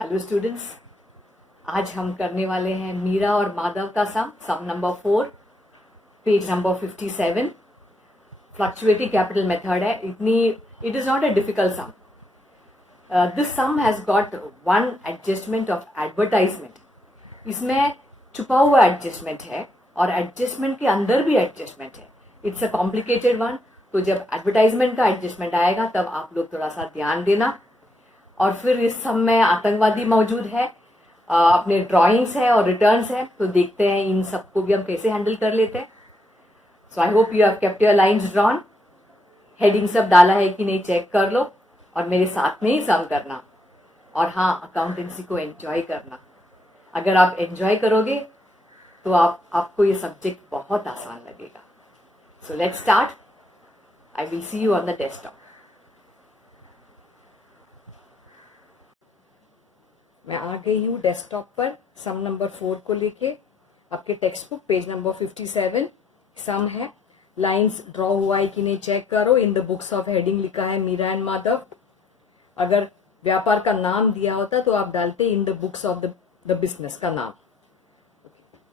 Hello students, आज हम करने वाले हैं मीरा और माधव का sum number 4, page number 57। Fluctuating capital method है। It is not a difficult sum. This sum has got one adjustment of advertisement. इसमें छुपा हुआ एडजस्टमेंट है और एडजस्टमेंट के अंदर भी एडजस्टमेंट है। It's a complicated one. तो जब एडवर्टाइजमेंट का एडजस्टमेंट आएगा तब आप लोग थोड़ा सा ध्यान देना। और फिर इस सब में आतंकवादी मौजूद है, अपने ड्राइंग्स है और रिटर्न्स है। तो देखते हैं इन सबको भी हम कैसे हैंडल कर लेते हैं। So I hope you have kept your lines drawn. Heading सब डाला है कि नहीं चेक कर लो और मेरे साथ में ही सम करना। और हाँ, अकाउंटेंसी को एंजॉय करना। अगर आप एंजॉय करोगे तो आपको ये सब्जेक्ट बहुत आसान लगेगा। So let's start. I will see you on the desktop. मैं आ गई हूँ डेस्कटॉप पर सम नंबर 4 को लेके। आपके टेक्स्ट बुक पेज नंबर 57 सम है। लाइंस ड्रॉ हुआ है कि नहीं चेक करो। In the books of heading लिखा है मीरा एंड माधव। अगर व्यापार का नाम दिया होता तो आप डालते in the books of the business का नाम।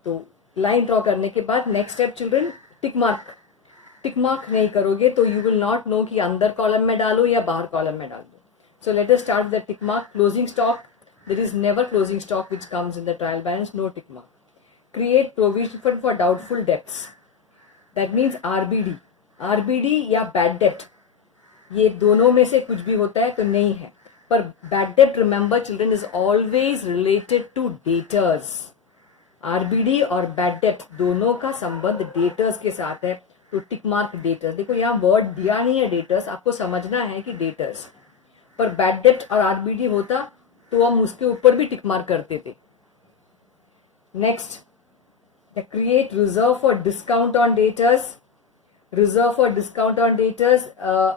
तो लाइन ड्रॉ करने के बाद नेक्स्ट स्टेप चिल्ड्रन, टिक मार्क नहीं करोगे तो यू विल नॉट नो कि अंदर कॉलम में डालो या बाहर कॉलम में डाल दो। सो let us start the tick mark. Closing stock, there is never closing stock which comes in the trial balance, no tick mark. Create provision for doubtful debts, that means RBD या bad debt, ये दोनों में से कुछ भी होता है तो नहीं है। पर bad debt, remember children, is always related to debtors. RBD और bad debt दोनों का संबंध डेटर्स के साथ है। तो टिक मार्क डेटर्स। देखो यहाँ वर्ड दिया नहीं है डेटर्स, आपको समझना है कि डेटर्स। पर बैड डेट और आरबीडी होता तो हम उसके ऊपर भी टिक मार्क करते थे। Next, create reserve for discount on debtors.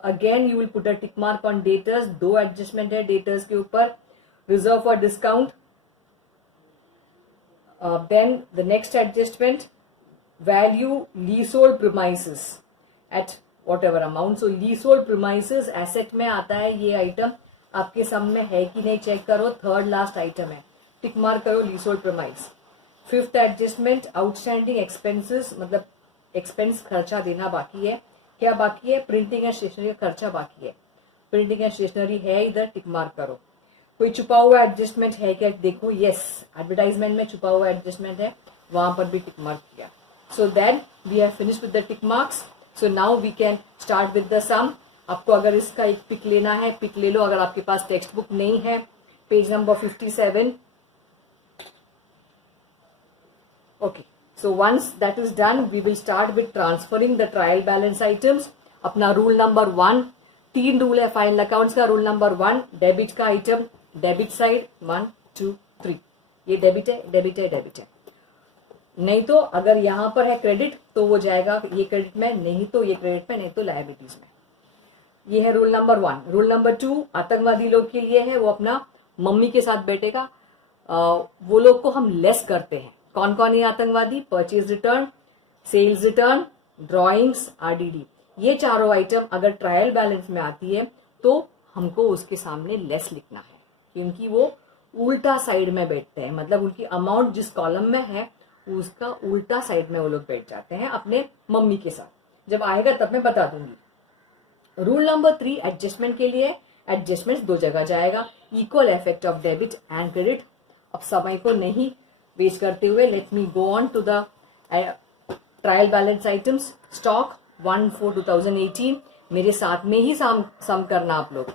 Again you will put a tick mark on debtors. दो एडजस्टमेंट है डेटर्स के ऊपर। Reserve for discount. Then the next adjustment, value leasehold premises at whatever amount. So leasehold premises asset में आता है ये item. आपके सम में है कि नहीं चेक करो। थर्ड लास्ट आइटम है, टिक मार्क करो leasehold premise. Fifth adjustment, outstanding expenses, मतलब एक्सपेंस खर्चा देना बाकी है। क्या बाकी है? प्रिंटिंग एंड स्टेशनरी का खर्चा बाकी है। प्रिंटिंग एंड स्टेशनरी है इधर, टिक मार्क करो। कोई छुपा हुआ एडजस्टमेंट है क्या? देखो, यस, एडवर्टाइजमेंट में छुपा हुआ एडजस्टमेंट है, वहां पर भी टिक मार्क किया। So then we have finished with the tick marks. So now we can start with the sum. आपको अगर इसका एक पिक लेना है, पिक ले लो। अगर आपके पास टेक्स्ट बुक नहीं है, page number 57। Okay, so once that is done, we will start with transferring the trial balance items. अपना रूल नंबर 1, 3 रूल है फाइनल अकाउंट्स का। रूल नंबर 1, डेबिट का आइटम, डेबिट साइड 1 2 3। ये डेबिट है। नहीं तो अगर यहां पर है क्रेडिट तो वो जाएगा ये क्रेडिट में, नहीं तो ये क्रेडिट में, नहीं तो लायबिलिटीज में। ये है रूल नंबर 1। रूल नंबर 2 आतंकवादी लोग के लिए है, वो अपना मम्मी के साथ बैठेगा। वो लोग को हम लेस करते हैं। कौन कौन है आतंकवादी? Purchase return, sales return, drawings, RDD. ये चारों आइटम अगर ट्रायल बैलेंस में आती है तो हमको उसके सामने लेस लिखना है, क्योंकि वो उल्टा साइड में बैठते हैं। मतलब उनकी अमाउंट जिस कॉलम में है उसका उल्टा साइड में वो लोग बैठ जाते हैं अपने मम्मी के साथ। जब आएगा तब मैं बता दूंगी। रूल नंबर 3 एडजस्टमेंट के लिए। एडजस्टमेंट दो जगह जाएगा, equal effect of debit and credit. अब समय को नहीं वेस्ट करते हुए let me go on to the trial balance items. Stock 1/4/2018, मेरे साथ में ही सम करना आप लोग।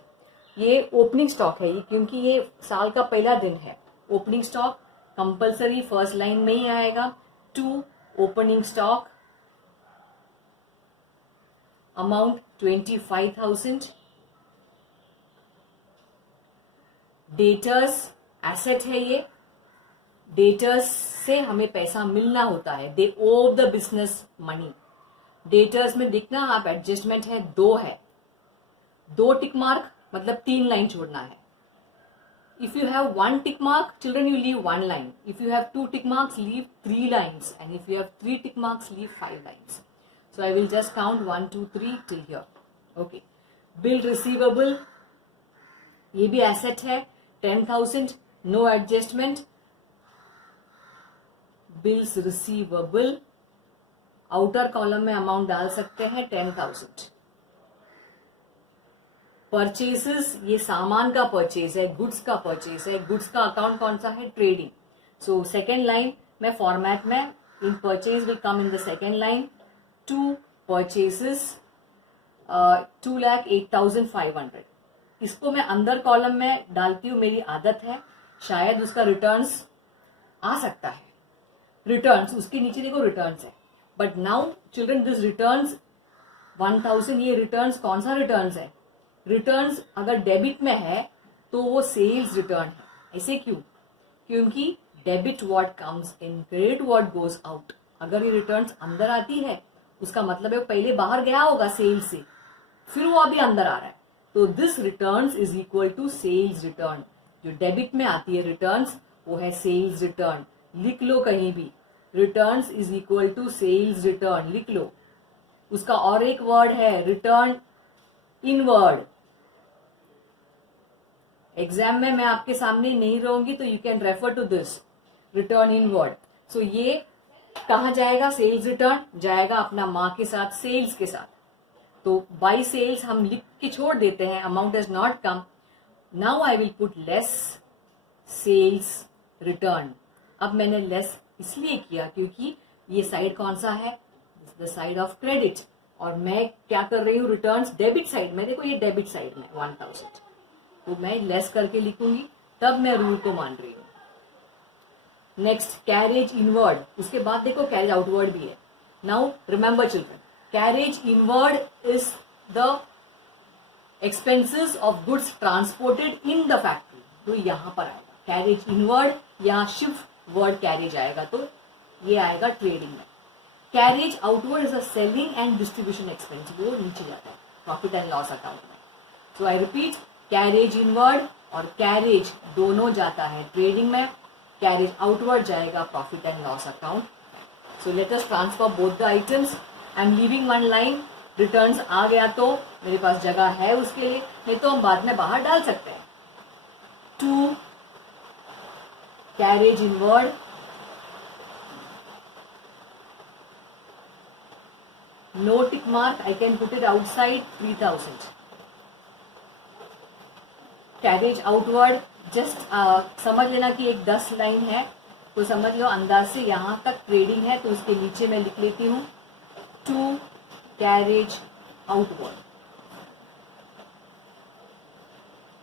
ये ओपनिंग स्टॉक है, ये क्योंकि ये साल का पहला दिन है। Opening stock compulsory first line में ही आएगा। 2 opening stock, amount 25,000। Debtors asset है ये। डेटर्स से हमें पैसा मिलना होता है। दे ओ द बिजनेस मनी। डेटर्स में देखना आप एडजस्टमेंट है 2 है। 2 टिक मार्क मतलब 3 लाइन छोड़ना है। If you have 1 tick mark, children, you leave 1 line. If you have 2 tick marks, leave 3 lines. And if you have 3 tick marks, leave 5 lines. So I will just count 1 2 3 till here. Okay. Bill receivable, ये भी asset है 10,000. No adjustment. Bills receivable, outer column में amount डाल सकते हैं 10,000. Purchases, ये सामान का परचेज है, गुड्स का परचेज है. गुड्स का अकाउंट कौन सा है? ट्रेडिंग. सो सेकेंड लाइन में फॉर्मेट में in purchase will come in the second line. 2 purchases 2,08,500. इसको मैं अंदर कॉलम में डालती हूँ, मेरी आदत है. शायद उसका रिटर्न्स आ सकता है. रिटर्न्स उसके नीचे देखो रिटर्न्स है. But now children this returns 1,000, ये रिटर्न्स कौन सा रिटर्न्स है? रिटर्न्स अगर डेबिट में है तो वो सेल्स रिटर्न है. ऐसे क्यों? क्योंकि debit what comes in, credit what goes out. अगर ये रिटर्न्स अंदर आती है उसका मतलब है वो पहले बाहर गया होगा सेल्स से, फिर वो अभी अंदर आ रहा है. तो this returns is equal to sales return. जो डेबिट में आती है रिटर्न्स वो है सेल्स रिटर्न. लिख लो कहीं भी, returns is equal to sales return, लिख लो. उसका और एक वर्ड है रिटर्न इनवर्ड. एग्जाम में मैं आपके सामने नहीं रहूंगी तो you can refer to this return inward. So ये कहाँ जाएगा? सेल्स रिटर्न जाएगा अपना माँ के साथ, सेल्स के साथ. तो बाई सेल्स हम लिख के छोड़ देते हैं, अमाउंट इज नॉट कम. Now I will put less sales return. अब मैंने लेस इसलिए किया क्योंकि ये साइड कौन सा है? The side of credit. और मैं क्या कर रही हूँ? रिटर्न्स डेबिट साइड में. देखो ये डेबिट साइड में 1,000, तो मैं लेस करके लिखूंगी, तब मैं रूल को मान रही हूं. Next carriage inward. उसके बाद देखो कैरेज आउटवर्ड भी है. Now remember children, carriage inward is the expenses of goods transported in the factory. तो यहां पर आएगा कैरेज इनवर्ड, यहां शिफ्ट वर्ड कैरेज आएगा, तो ये आएगा ट्रेडिंग में. Carriage outward is a selling and distribution expense, वो नीचे जाता है प्रॉफिट एंड लॉस अकाउंट में. सो आई रिपीट, कैरेज इनवर्ड और कैरेज दोनों जाता है ट्रेडिंग में. कैरेज आउटवर्ड जाएगा profit and loss account. So let us transfer both the items. I am leaving one line. Returns आ गया तो मेरे पास जगह है उसके लिए, नहीं तो हम बाद में बाहर डाल सकते हैं. 2 carriage inward, no tick mark, I can put it outside 3,000. Carriage outward just समझ लेना कि एक 10 लाइन है, तो समझ लो अंदाज से यहां तक ट्रेडिंग है, तो उसके नीचे मैं लिख लेती हूं 2 carriage outward.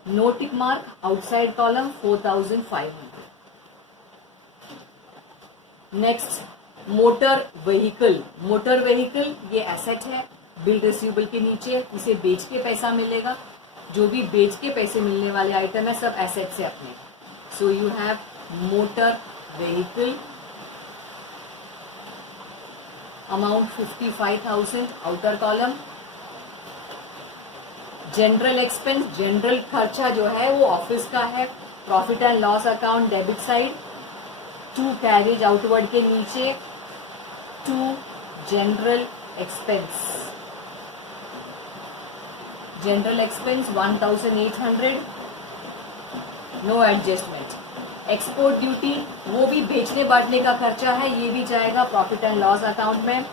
No tick mark, outside column 4,500. Next motor vehicle. Motor vehicle ये एसेट है, बिल रिसीवेबल के नीचे. इसे बेच के पैसा मिलेगा. जो भी बेच के पैसे मिलने वाले आइटम है सब एसेट से अपने. So you have motor vehicle, amount 55,000, outer column. General expense, general खर्चा जो है वो ऑफिस का है, profit and loss account debit side. 2 carriage outward के नीचे 2 general expense. General expense 1,800, no adjustment. Export duty वो भी बेचने बांटने का खर्चा है, ये भी जाएगा प्रॉफिट एंड लॉस अकाउंट में.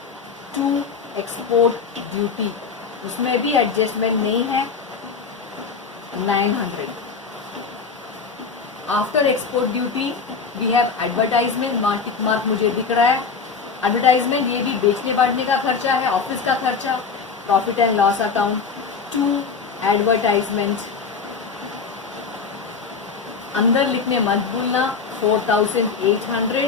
2 एक्सपोर्ट ड्यूटी, उसमें भी एडजस्टमेंट नहीं है, 900. After export duty we have advertisement. Tick mark मुझे दिख रहा है. एडवर्टाइजमेंट ये भी बेचने बांटने का खर्चा है, ऑफिस का खर्चा, profit and loss account. 2 advertisement. अंदर लिखने मत भूलना, 4,800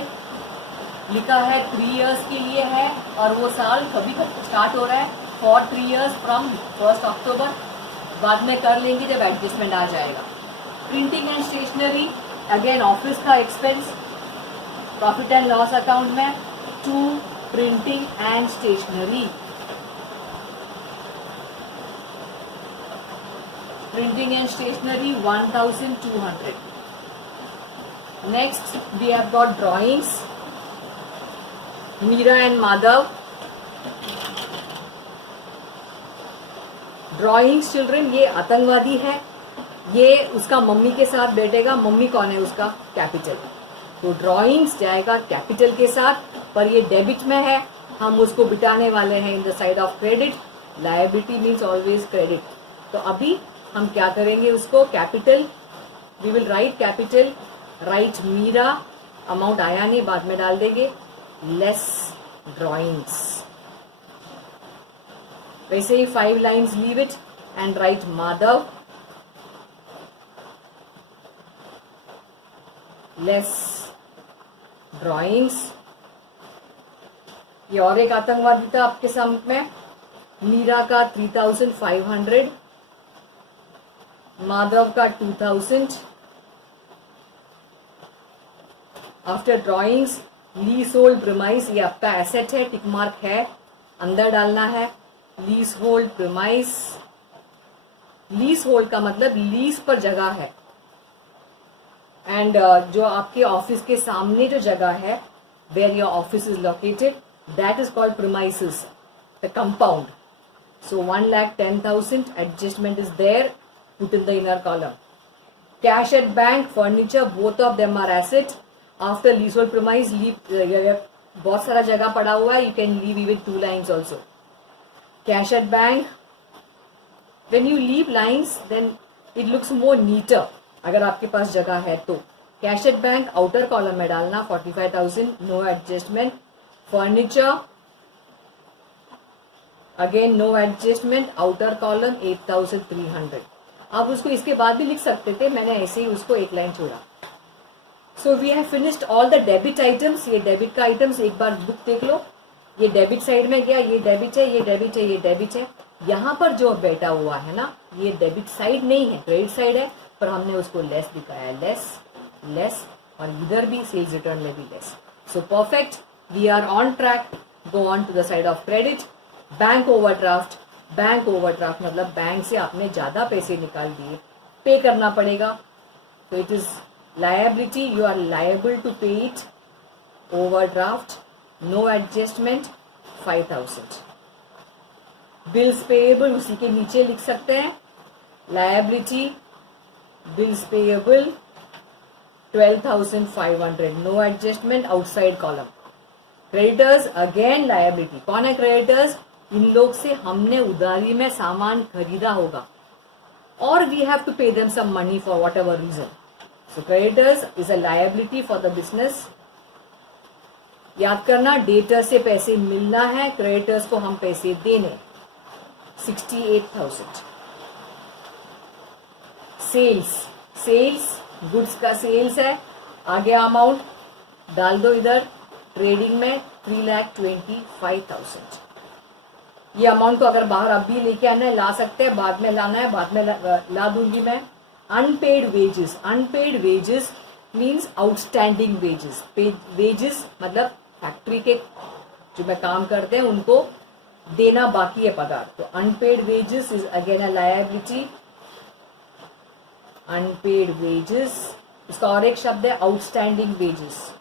लिखा है, 3 इयर्स के लिए है, और वो साल कभी स्टार्ट हो रहा है फॉर 3 इयर्स फ्रॉम 1 अक्टूबर. बाद में कर लेंगे जब एडजस्टमेंट आ जाएगा. Printing and stationery again office का expense, profit and loss account में. 2 printing and stationery. Printing and stationery 1,200. Next we have got drawings. Meera and Madhav. Drawings children ये आतंकवादी है, ये उसका मम्मी के साथ बैठेगा, मम्मी कौन है उसका, कैपिटल। तो ड्रॉइंग्स जाएगा कैपिटल के साथ, पर ये डेबिट में है, हम उसको बिठाने वाले हैं in the side of credit. Liability means always credit. तो अभी हम क्या करेंगे, उसको capital, we will write capital, write Meera, amount आया नहीं बाद में डाल देंगे, लेस ड्रॉइंग्स। वैसे ही 5 lines leave it and write Madhav, less drawings. ये और एक आतंकवादी था आपके सामने में, मीरा का 3500, माधव का 2000। After drawings lease hold premise, ये आपका एसेट है, टिक मार्क है, अंदर डालना है। Lease hold premise, lease hold का मतलब लीज पर जगह है, एंड जो आपके ऑफिस के सामने जो जगह है, where your office is located, that is called premises, the compound. So 1,10,000 adjustment is there, put in the inner column. Cash at bank, furniture, both of them are asset. After leasehold premise, leave बहुत सारा जगह पड़ा हुआ है, you can leave even 2 lines also. Cash at bank, when you leave lines then it looks more neater, अगर आपके पास जगह है तो। Cash at bank outer column में डालना 45,000, no adjustment. Furniture again no adjustment, outer column 8,300। आप उसको इसके बाद भी लिख सकते थे, मैंने ऐसे ही उसको एक लाइन छोड़ा। So we have finished all the debit items. ये डेबिट का आइटम्स एक बार बुक देख लो, ये डेबिट साइड में गया, ये डेबिट है, ये डेबिट है, ये डेबिट है। यहाँ पर जो बैठा हुआ है ना, ये डेबिट साइड नहीं है, क्रेडिट साइड है, पर हमने उसको लेस दिखाया, लेस लेस, और इधर भी सेल्स रिटर्न में भी लेस। So perfect, we are on track. Go on to the side of credit. Bank overdraft, bank overdraft मतलब बैंक से आपने ज्यादा पैसे निकाल दिए, पे करना पड़ेगा, तो it is liability, you are liable to pay it. Overdraft, no adjustment, 5,000। Bills payable उसी के नीचे लिख सकते हैं, liability, bills payable 12,500, no adjustment, outside column. Creditors again liability, कौन है क्रेडिटर्स, इन लोग से हमने उधारी में सामान खरीदा होगा, और we have to pay them some money for whatever reason. So creditors is a liability for the business. याद करना, डेटर से पैसे मिलना है, क्रेडिटर्स को हम पैसे देने। 68,000। सेल्स, सेल्स गुड्स का सेल्स है, आगे अमाउंट डाल दो इधर, ट्रेडिंग में 3,25,000। ये अमाउंट को अगर बाहर अभी लेके आना है ला सकते हैं, बाद में लाना है बाद में ला दूंगी मैं। Unpaid wages, unpaid wages means outstanding wages. Wages मतलब फैक्ट्री के जो मैं काम करते हैं उनको देना बाकी है पगार, तो unpaid wages is again a liability. Unpaid wages, इसका और एक शब्द है आउटस्टैंडिंग वेजेस।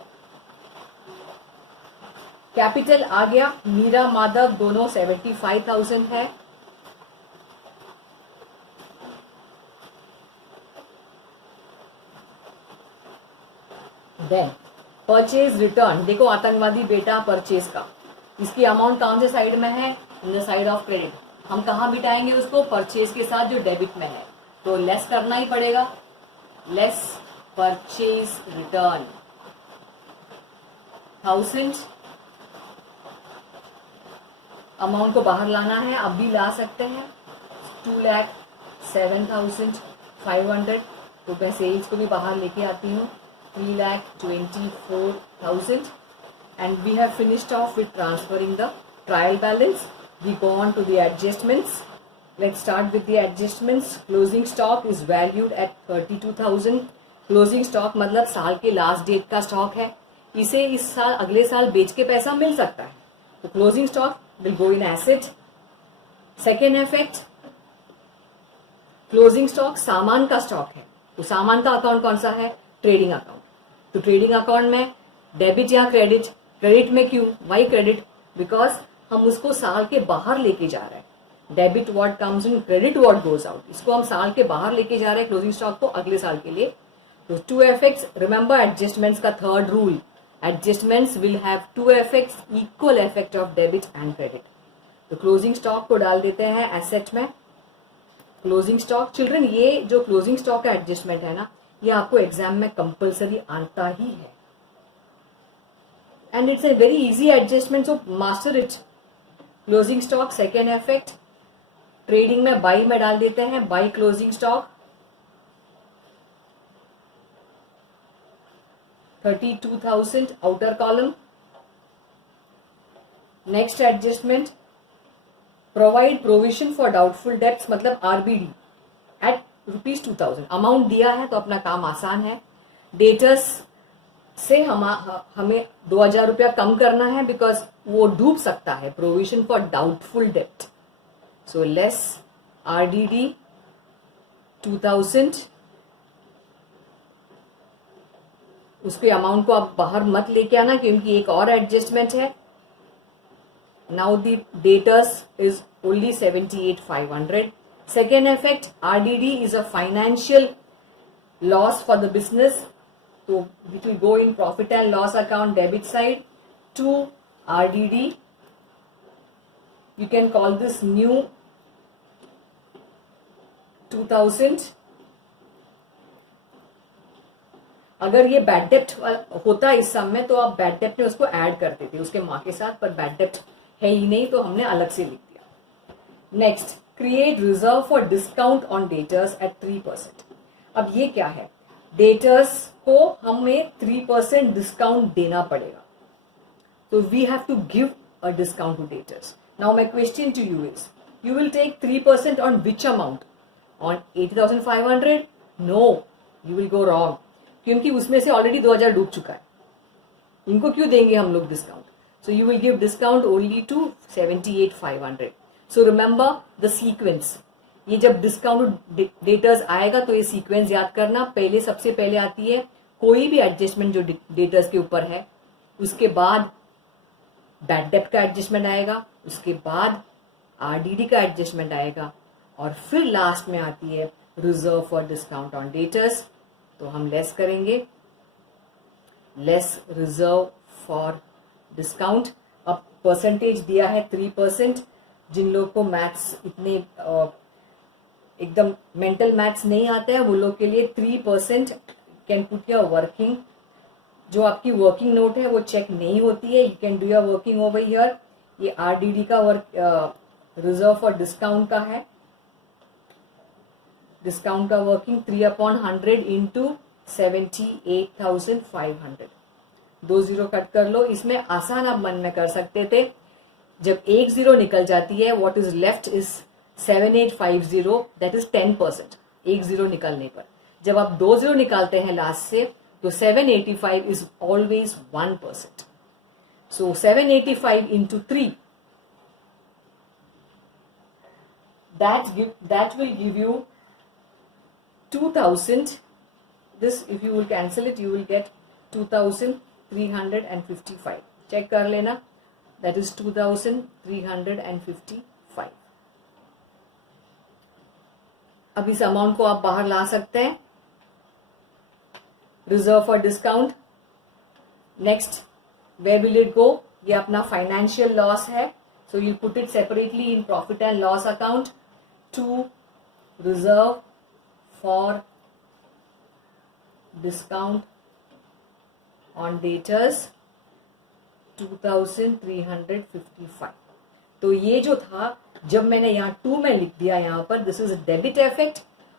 कैपिटल आ गया, मीरा माधव दोनों 75,000 है। देन परचेज रिटर्न, देखो आतंकवादी बेटा परचेज का, इसकी अमाउंट कौन से साइड में है, in the side of credit. हम कहाँ बिठाएंगे उसको, परचेज के साथ जो डेबिट में है, तो लेस करना ही पड़ेगा, लेस परचेज रिटर्न 1000। अमाउंट को बाहर लाना है, अब भी ला सकते हैं, 2,07,500। तो मैं सेल्स को भी बाहर लेके आती हूँ, 3,24,000। And we have finished off with transferring the trial balance. We go on to the adjustments. Let's start with the adjustments. Closing stock is valued at 32,000। Closing stock मतलब साल के लास्ट डेट का स्टॉक है, इसे इस साल अगले साल बेच के पैसा मिल सकता है, तो closing stock will go in asset. Second effect, closing stock सामान का स्टॉक है, तो सामान का अकाउंट कौन सा है, ट्रेडिंग अकाउंट। तो ट्रेडिंग अकाउंट में डेबिट या क्रेडिट, क्रेडिट में क्यों, वाई क्रेडिट, बिकॉज हम उसको साल के बाहर लेके जा रहे हैं, debit what comes in, credit what goes out. इसको हम साल के बाहर लेके जा रहे हैं क्लोजिंग स्टॉक को अगले साल के लिए। तो टू इफेक्ट्स, रिमेंबर एडजस्टमेंट्स का third rule, adjustments will have two effects, equal effect of debit and credit. तो क्लोजिंग स्टॉक को डाल देते हैं एसेट में। क्लोजिंग स्टॉक चिल्ड्रन, ये जो क्लोजिंग स्टॉक का एडजस्टमेंट है ना, ये आपको एग्जाम में कंपल्सरी आता ही है, and it's a very easy adjustment, so master it. Closing stock second effect, trading में बाई में डाल देते हैं, by closing stock 32,000 outer column. Next adjustment, provide provision for doubtful debts, मतलब आरबीडी एट ₹2,000। अमाउंट दिया है तो अपना काम आसान है। डेटर्स से हमें 2,000 रुपया कम करना है बिकॉज वो डूब सकता है, प्रोविजन फॉर डाउटफुल डेब्ट। सो लेस आरडीडी 2,000, उसके अमाउंट को आप बाहर मत लेके आना क्योंकि एक और एडजस्टमेंट है। Now the debtors is only 78,500। Second effect, RDD is a financial loss for the business, तो it will go in profit and loss account debit side to RDD. You can call this new 2,000। अगर ये bad डेप्ट होता इस सम में तो आप bad डेप्ट में उसको ऐड कर देते उसके माँ के साथ, पर बैड डेप्ट है ही नहीं तो हमने अलग से लिख दिया। Next, create reserve for discount on debtors at 3%। अब ये क्या है, डेटर्स को हमें 3% डिस्काउंट देना पड़ेगा, तो we have to give a discount to debtors. Now my question to you is, you will take 3% on which amount, on 80,500? No, you will go wrong, क्योंकि उसमें से ऑलरेडी 2,000 डूब चुका है, इनको क्यों देंगे हम लोग discount. So you will give discount only to 78,500। So remember the sequence, ये जब डिस्काउंट डेटर्स आएगा तो ये सीक्वेंस याद करना, पहले सबसे पहले आती है कोई भी एडजस्टमेंट जो डेटर्स के ऊपर है, उसके बाद बैड डेप्ट का एडजस्टमेंट आएगा, उसके बाद आरडीडी का एडजस्टमेंट आएगा, और फिर लास्ट में आती है reserve for discount on debtors. तो हम लेस करेंगे, लेस रिजर्व फॉर डिस्काउंट। अब परसेंटेज दिया है 3%, जिन लोगों को मैथ्स इतने एकदम मेंटल मैथ्स नहीं आता है वो लोग के लिए 3% कैन पुट योर वर्किंग, जो आपकी वर्किंग नोट है वो चेक नहीं होती है, you can do your working over here. ये आरडीडी का वर्क रिजर्व फॉर डिस्काउंट का है, डिस्काउंट का वर्किंग 3/100 इंटू 78,500, 2 जीरो कट कर लो। इसमें आसान आप मन में कर सकते थे, जब एक जीरो निकल जाती है what is left is 7850, that is 10%, एक जीरो निकलने पर। जब आप 2 जीरो निकालते हैं लास्ट से तो 785 is always 1%। So 785 into 3, that will give you 2,000. This, if you will cancel it, you will get 2,355. Check कर लेना, that is 2,355. अब इस अमाउंट को आप बाहर ला सकते हैं, reserve for discount. Next, where will it go, ये अपना फाइनेंशियल लॉस है, so you put it separately in profit and loss account to reserve for discount on debtors 2,355। तो ये जो था, जब मैंने यहाँ 2 में लिख दिया यहाँ पर, दिस इज डेबिट इफेक्ट,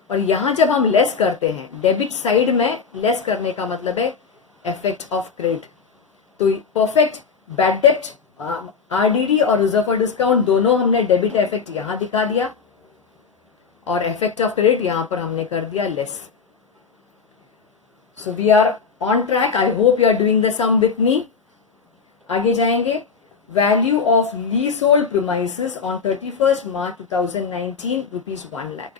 और यहाँ जब हम लेस करते हैं डेबिट साइड में, लेस करने का मतलब है इफेक्ट ऑफ क्रेडिट। तो परफेक्ट बैड डेब्ट, आरडीडी और रिजर्व फॉर डिस्काउंट दोनों हमने डेबिट इफेक्ट यहाँ दिखा दिया, और इफेक्ट ऑफ क्रेडिट यहां पर हमने कर दिया less. So we are on track, I hope you are doing the same with me. आगे जाएंगे, value of leasehold premises on 31 March 2019 ₹1 lakh.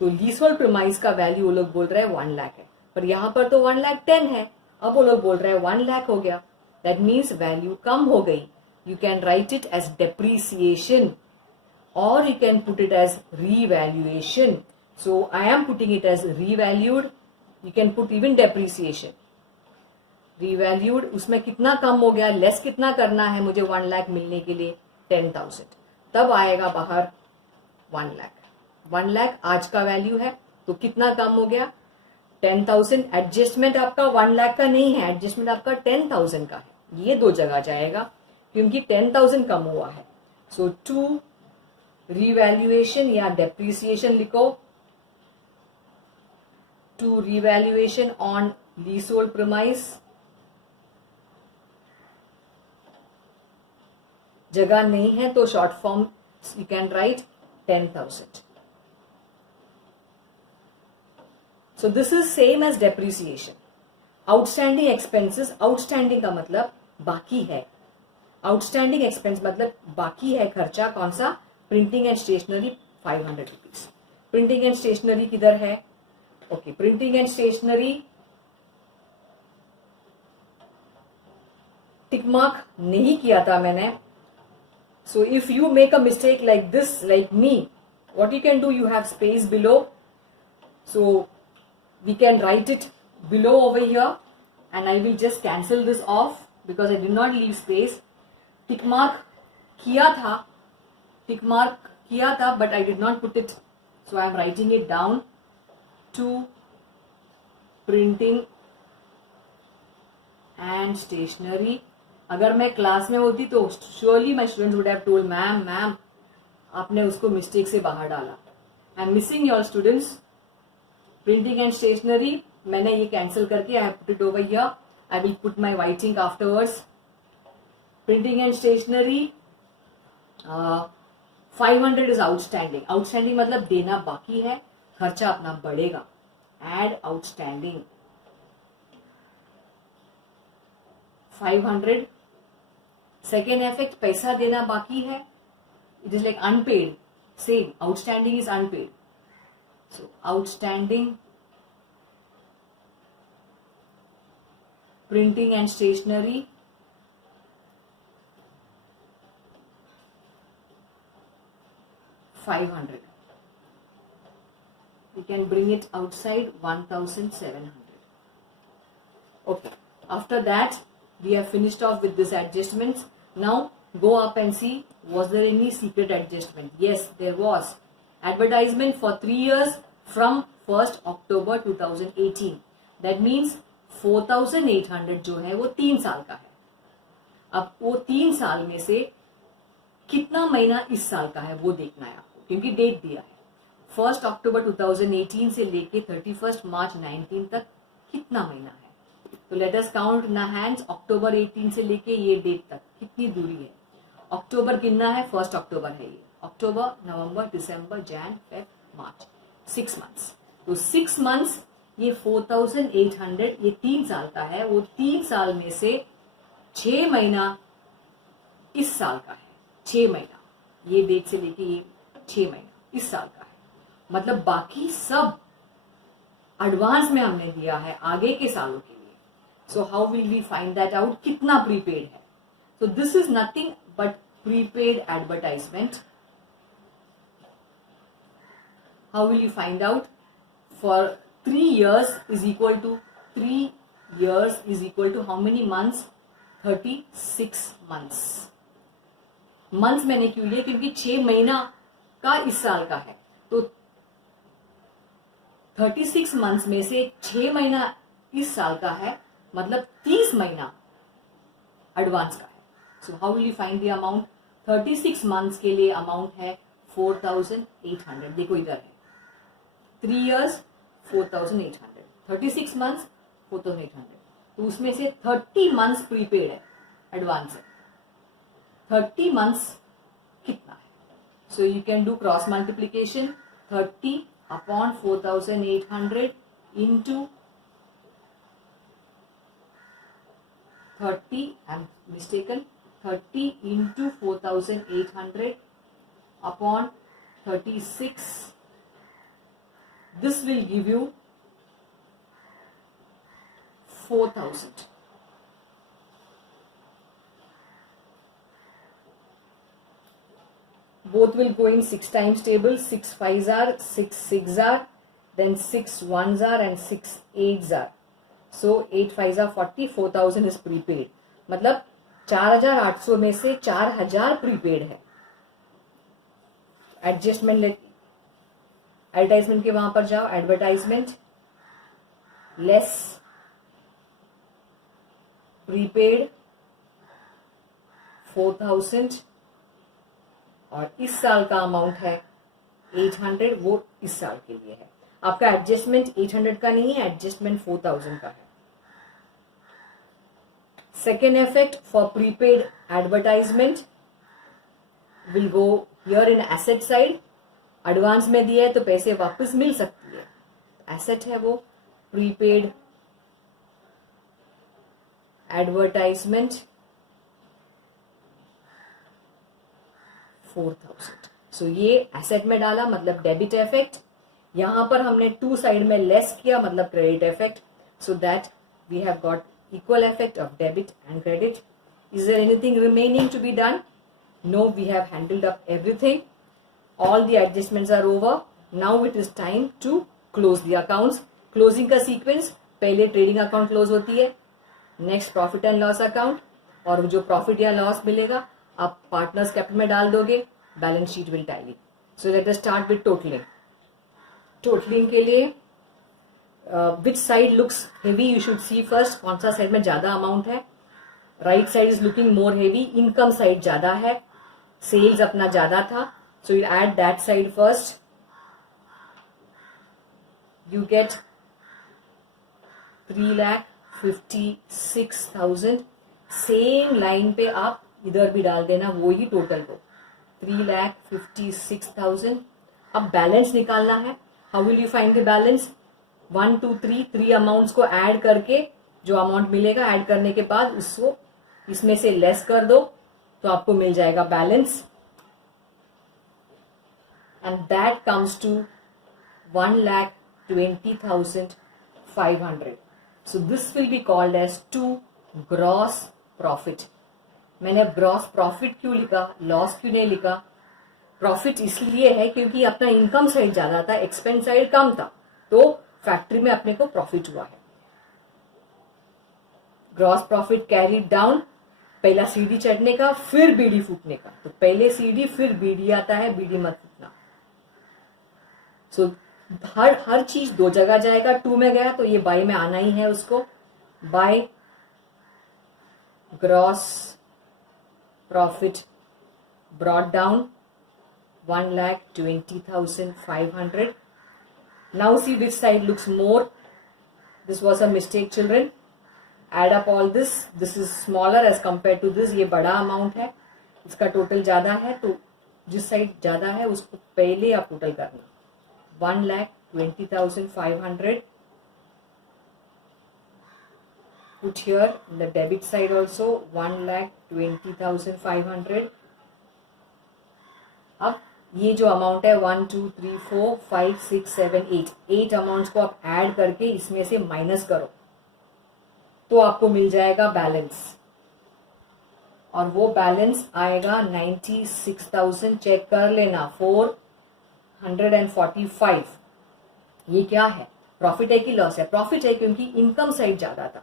तो लीज होल्ड प्रीमाइस का वैल्यू वो लोग बोल रहे हैं 1 लाख है, पर यहां पर तो 1,10,000 है, अब वो लोग बोल रहे हैं 1 लाख हो गया, दैट मीन्स वैल्यू कम हो गई। You can write it as depreciation or you can put it as revaluation. So I am putting it as revalued. You can put even depreciation. Revalued, उसमें कितना कम हो गया, लेस कितना करना है मुझे 1 लाख मिलने के लिए, 10,000, तब आएगा बाहर 1 लाख। 1 लाख आज का वैल्यू है, तो कितना कम हो गया, 10,000। एडजस्टमेंट आपका 1 लाख का नहीं है, एडजस्टमेंट आपका 10,000 का है। ये दो जगह जाएगा क्योंकि 10,000 कम हुआ है। सो टू रिवैल्यूएशन या डेप्रिसिएशन लिखो, to revaluation on leasehold premise. जगह नहीं है तो short form you can write 10,000। So this is same as depreciation. Outstanding expenses, outstanding का मतलब बाकी है, outstanding expense मतलब बाकी है खर्चा, कौन सा, printing and stationery 500 rupees. Printing and stationery किधर है, okay, printing and stationery tick mark नहीं किया था मैंने। So if you make a mistake like this, like me, what you can do, you have space below, so we can write it below over here, and I will just cancel this off because I did not leave space. Tick mark किया था, tick mark किया था, but I did not put it, so I am writing it down to printing and stationery. अगर मैं class में होती तो surely my students would have told ma'am आपने उसको मिस्टेक से बाहर डाला। I am missing your students. Printing and stationery मैंने ये कैंसिल करके I have put it over here, I will put my writing afterwards. Printing and stationery 500 is outstanding. Outstanding मतलब देना बाकी है, खर्चा अपना बढ़ेगा। Add outstanding 500। सेकेंड इफेक्ट, पैसा देना बाकी है, it is like unpaid, same, outstanding is unpaid. So outstanding printing and stationery 500. We can bring it outside 1,700. Okay, after that we have finished off with this adjustments. Now go up and see, was there any secret adjustment? Yes, there was. Advertisement for 3 years from 1st October 2018. That means 4,800 जो है वो 3 साल का है। अब वो 3 साल में से कितना महीना इस साल का है वो देखना है आपको, क्योंकि डेट दिया है 1st अक्टूबर 2018 से लेके 31st मार्च 19 तक कितना महीना है। तो let us count in hands, October 18 से लेके ये डेट तक कितनी दूरी है। अक्टूबर गिनना है, 1st अक्टूबर है ये, अक्टूबर, नवंबर, दिसंबर, जैन, फेब, मार्च, 6 मंथ्स। तो 6 मंथ्स ये 4,800 ये 3 साल का है। वो 3 साल में से 6 महीना इस साल का है, 6 महीना ये डेट से लेके ये 6 महीना इस साल का है। मतलब बाकी सब एडवांस में हमने दिया है आगे के सालों के लिए। So how will we find that out, कितना प्रीपेड है। So this is nothing but prepaid advertisement. How will you find out, for 3 years is equal to 3 years is equal to how many months, 36 months। Months मैंने क्यों लिया, क्योंकि 6 महीना का इस साल का है, तो 36 मंथ्स में से 6 महीना इस साल का है, मतलब 30 महीना एडवांस का है। सो how will you find the amount, 36 months के लिए अमाउंट है 4,800। देखो इधर है 3 years 4,800, 36 मंथ्स 4,800, तो उसमें से 30 मंथ्स प्रीपेड है, एडवांस है। 30 मंथ्स कितना है, so you can do cross multiplication, 30 upon 4,800 into 30, I am mistaken, 30 into 4,800 upon 36, this will give you 4,000। both will go in 6 times table. 6 5s are, 6 6s are, then 6 1s are and 6 8s are. So 8 5s are 40. 4000 is prepaid. मतलब 4800 में से 4000 prepaid है. Adjustment advertisement के वहां पर जाओ. Advertisement less prepaid 4000 और इस साल का अमाउंट है 800. वो इस साल के लिए है. आपका एडजस्टमेंट 800 का नहीं है, एडजस्टमेंट 4000 का है. Second effect for prepaid advertisement will go here in asset side. Advance में दिया है तो पैसे वापस मिल सकती है, एसेट है वो. Prepaid advertisement 4000. सो ये एसेट में डाला मतलब डेबिट इफेक्ट. यहां पर हमने टू साइड में लेस किया मतलब credit effect. So that we have got equal effect of debit and credit. Is there anything remaining to be done? No, we have handled up everything. All the adjustments are over. Now it is time to close the accounts. Closing का sequence, पहले trading account close होती है, next profit and loss account, और जो profit या loss मिलेगा आप partners capital में डाल दोगे, balance sheet will tally. So let us start with totaling. Totaling के लिए which side looks heavy you should see first. कौन सा साइड में ज्यादा अमाउंट है? Right side is looking more heavy. Income side ज्यादा है, सेल्स अपना ज्यादा था. So you add that side first. You get 3,56,000. Same line पे आप इधर भी डाल देना वो ही टोटल को 3,56,000. अब बैलेंस निकालना है. How will you find the balance? 1 2 3 3 amounts को ऐड करके जो अमाउंट मिलेगा, ऐड करने के बाद उसको इसमें से लेस कर दो तो आपको मिल जाएगा balance. And that comes to 1,20,500. So this will be called as to gross profit. मैंने ग्रॉस प्रॉफिट क्यों लिखा, लॉस क्यों नहीं लिखा? प्रॉफिट इसलिए है क्योंकि अपना इनकम साइड ज्यादा था, एक्सपेंस साइड कम था, तो फैक्ट्री में अपने को प्रॉफिट हुआ है. Gross profit carry down. पहला सीडी चढ़ने का फिर बीडी फूटने का, तो पहले सीडी फिर बीडी आता है, बीडी मत फूटना. सो हर चीज दो जगह जाएगा. 2 में गया तो ये बाय में आना ही है उसको. By gross profit brought down 1,20,500. Now see which side looks more. This was a mistake children. Add up all this. This is smaller as compared to this. ये बड़ा अमाउंट है, इसका टोटल ज्यादा है, तो जिस साइड ज्यादा है उसको पहले आप टोटल करना. 1,20,500. Put here the debit side also 1,20,500. अब ये जो अमाउंट है 1 2 3 4 5 6 7 8 अमाउंट्स को आप ऐड करके इसमें से माइनस करो तो आपको मिल जाएगा बैलेंस. और वो बैलेंस आएगा 96,000. चेक कर लेना 445. ये क्या है? प्रॉफिट है कि लॉस है? प्रॉफिट है क्योंकि इनकम साइड ज्यादा था.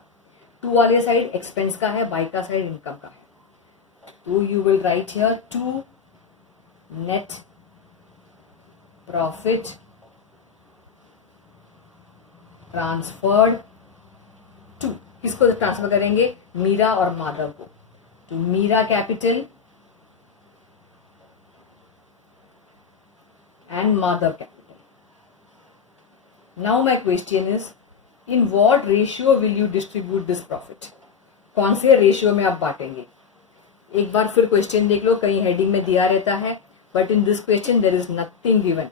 2 वाले साइड एक्सपेंस का है, बाई का साइड इनकम का है. तो you will write here 2 net profit transferred to. किसको ट्रांसफर करेंगे? मीरा और माधव को. तो Meera capital and Madhav capital. Now my question is, in what ratio will you distribute this profit? कौन से रेशियो में आप बांटेंगे? एक बार फिर क्वेश्चन देख लो, कहीं हेडिंग में दिया रहता है, but in this question there is nothing given.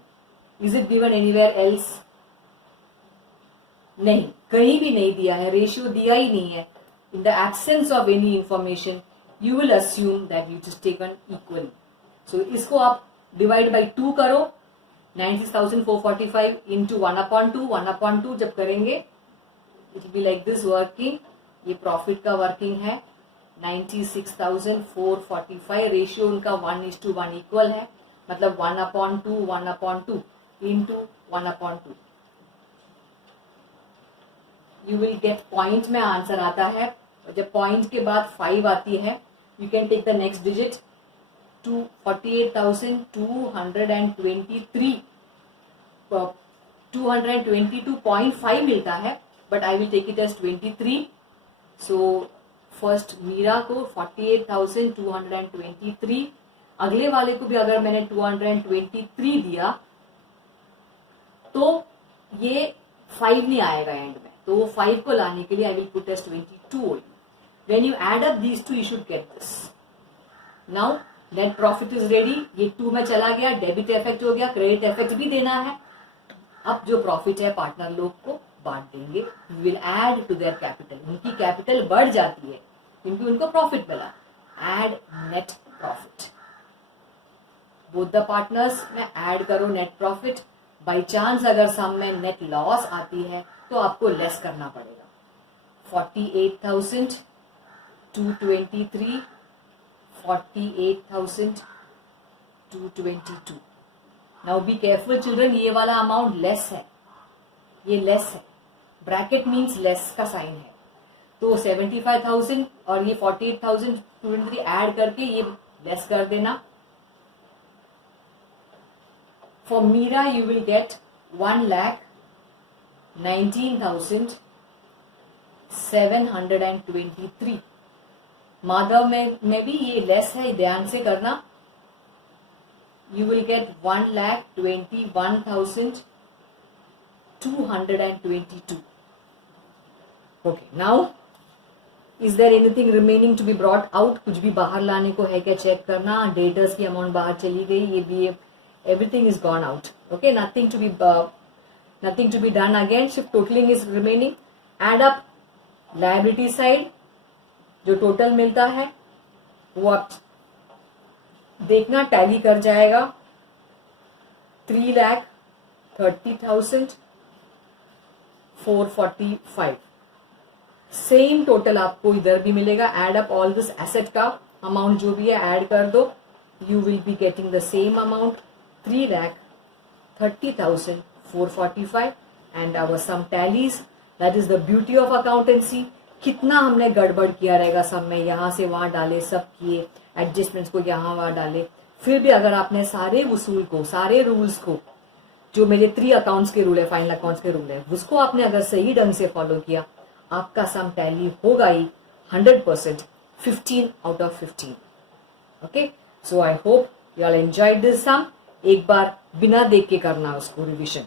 Is it given anywhere else? नहीं, कहीं भी नहीं दिया है, रेशियो दिया ही नहीं है. In the absence of any information you will assume that it is taken equally. So इसको आप डिवाइड बाई 2 करो. 96,445 इंटू 1/2. 1/2 जब करेंगे it will be like this working. ये प्रॉफिट का वर्किंग है. 96,445 रेशियो उनका 1:1 इक्वल है. मतलब 1/2 1/2 into 1/2 you will get point में आंसर आता है। जब पॉइंट के बाद 5 आती है you can take the next digit 48,223 222.5 मिलता है, but I will take it as 23। So first Meera को 48,223, अगले वाले को भी अगर मैंने 223 दिया तो ये 5 नहीं आएगा एंड में, तो वो 5 को लाने के लिए I will put as 22 only. When you add up these two you should get this. Now net profit is ready, ये 2 में चला गया, डेबिट इफेक्ट हो गया, क्रेडिट इफेक्ट भी देना है। अब जो प्रॉफिट है पार्टनर लोग को बांट देंगे, we will add to their capital, उनकी कैपिटल बढ़ जाती है क्योंकि उनको प्रॉफिट मिला। Add net profit, both the partners में ऐड करो नेट प्रॉफिट। बाई चांस अगर सम में नेट लॉस आती है तो आपको लेस करना पड़ेगा। 48,223 48,222। नाउ बी केयरफुल चिल्ड्रन, ये वाला अमाउंट लेस है, ये लेस है, ब्रैकेट मीन्स लेस का साइन है, तो 75,000 और ये 48,223 ऐड करके ये लेस कर देना। For Meera you will get 1,19,723। Madhav में भी ये लेस है, ध्यान से करना। You will get 1,21,222. Okay, now is there anything remaining to be brought out? कुछ भी बाहर लाने को है क्या चेक करना। डेटर्स की अमाउंट बाहर चली गई, ये भी everything is gone out. Okay, nothing to be done again. Shift totaling is remaining. Add up liability side, जो टोटल मिलता है वो आप देखना टैली कर जाएगा। 3,30,445 सेम टोटल आपको इधर भी मिलेगा। Add up all this asset का अमाउंट जो भी है ऐड कर दो, you will be getting the same amount 3,30,445 and our sum tallies. That is the beauty of accountancy. कितना हमने गड़बड़ किया रहेगा सब में, यहां से वहां डाले, सब किए, एडजस्टमेंट्स को यहाँ वहां डाले, फिर भी अगर आपने सारे उसूल को, सारे रूल्स को, जो मेरे 3 अकाउंट्स के रूल है, फाइनल अकाउंट्स के रूल है, उसको आपने अगर सही ढंग से फॉलो किया, आपका सम टैली होगा ही 100%, 15 out of 15। Okay, so I hope you all enjoyed this sum. एक बार बिना देख के करना उसको रिविजन।